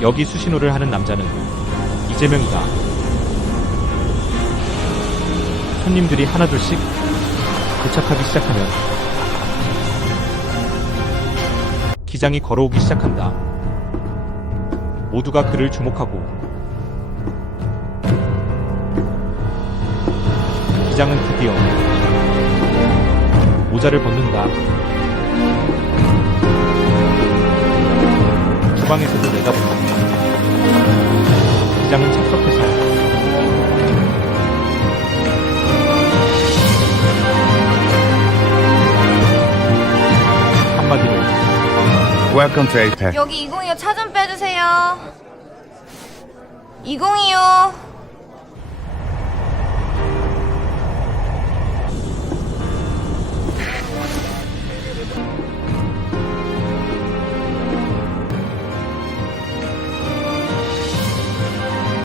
여기 수신호를 하는 남자는 이재명이다. 손님들이 하나둘씩 도착하기 시작하면 기장이 걸어오기 시작한다. 모두가 그를 주목하고 기장은 드디어 모자를 벗는다. 주방에서도 내다본다. 기장은 착석해서 한마디로 Welcome to APEC. 여기 202호 차 좀 빼주세요. 202호.